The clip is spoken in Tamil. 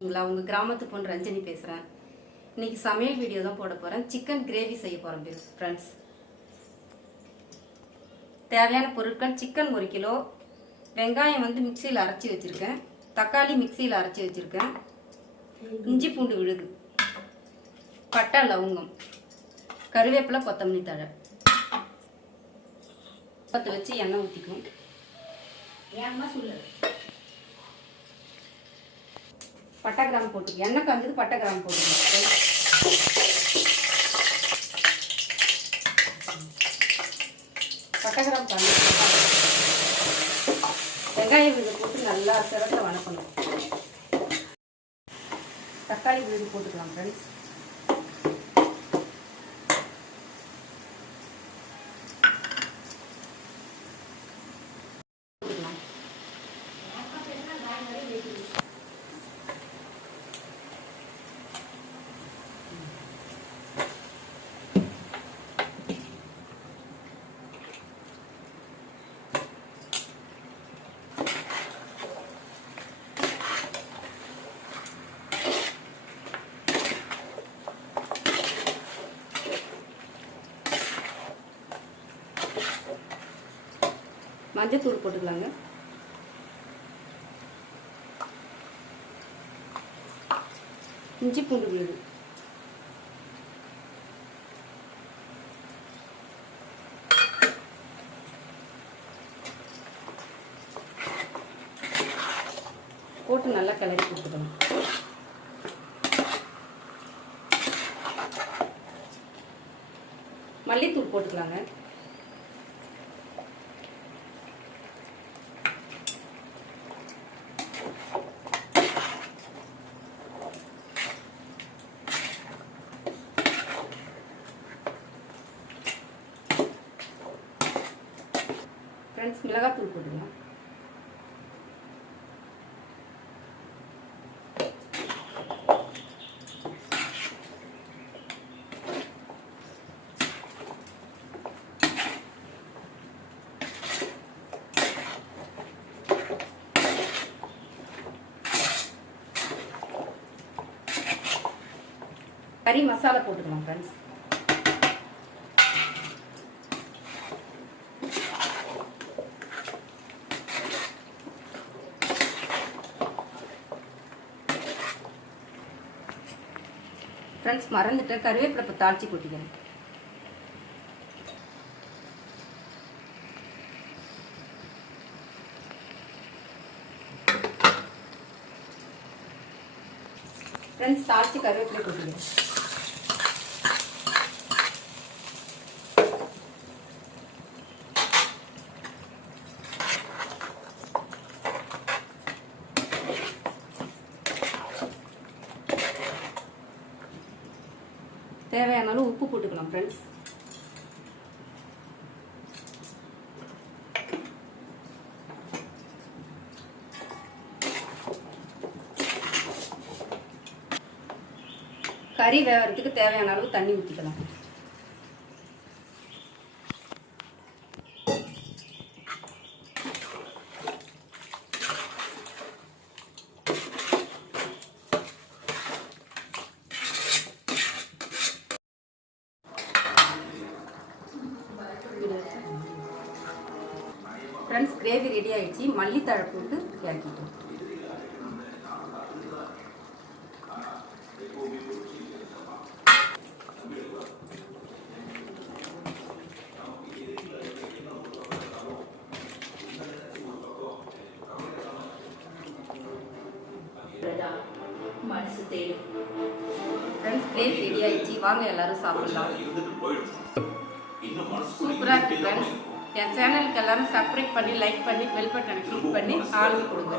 உங்களா உங்கள் கிராமத்து பொண்ணு ரஞ்சனி பேசுகிறேன் இன்னைக்கு சமையல் வீடியோ தான் போட போகிறேன் சிக்கன் கிரேவி செய்ய போகிறேன் ஃப்ரெண்ட்ஸ் தேவையான பொருட்கள் சிக்கன் ஒரு கிலோ. வெங்காயம் வந்து மிக்சியில் அரைச்சி வச்சுருக்கேன். தக்காளி மிக்சியில் அரைச்சி வச்சுருக்கேன். இஞ்சி பூண்டு விழுது. பட்டை லவங்கம். கருவேப்பிலை கொத்தமல்லி தழை. பற்ற வச்சு எண்ணெய் ஊற்றிக்கும் ஏம்மா சொல்லு? பட்டை கிராம் போட்டுக்கு. எண்ணெய் காஞ்சது பட்டை கிராம் போட்டுக்கணும் பட்டை கிராம் காஞ்சு வெங்காயம் விழுது போட்டு நல்லா சிறந்த வணக்கணும். தக்காளி விழுது போட்டுக்கலாம் ஃப்ரெண்ட்ஸ் போட்டுக்கலாம் மஞ்சத்தூள் போட்டுக்கலாங்க. இஞ்சி பூண்டு விழுது. போட்டு நல்லா கிளறி கொடுத்துக்கணும் மல்லித்தூள் போட்டுக்கலாங்க. ஃப்ரெண்ட்ஸ் மிளகாத்தூள் போட்டுக்கலாம். கறி மசாலா போட்டுக்கலாம் ஃப்ரெண்ட்ஸ் ஃப்ரெண்ட்ஸ் மறந்துட்டு கருவேப்பிலை இப்போ தாளிச்சு கொட்டிக்கிறேன். ஃப்ரெண்ட்ஸ் தாளிச்சு கருவேப்பிலை கொட்டிக்கிறேன். தேவையான அளவு உப்பு போட்டுக்கலாம் ஃப்ரெண்ட்ஸ் கறி வேகிறதுக்கு தேவையான அளவு தண்ணி ஊற்றிக்கலாம் ஃப்ரெண்ட்ஸ் கிரேவி ரெடி ஆயிடுச்சு. மல்லித்தழை போட்டு இறக்கிட்டோம். ஃப்ரெண்ட்ஸ் கிரேவி ரெடி ஆயிடுச்சு. வாங்க எல்லாரும் சாப்பிடலாம். சூப்பராக இருக்கு ஃப்ரெண்ட்ஸ் என் சேனலுக்கு எல்லாரும் சப்ஸ்கிரைப் பண்ணி லைக் பண்ணி பெல் பட்டனை கிளிக் பண்ணி ஆளுங்க கொடுங்க.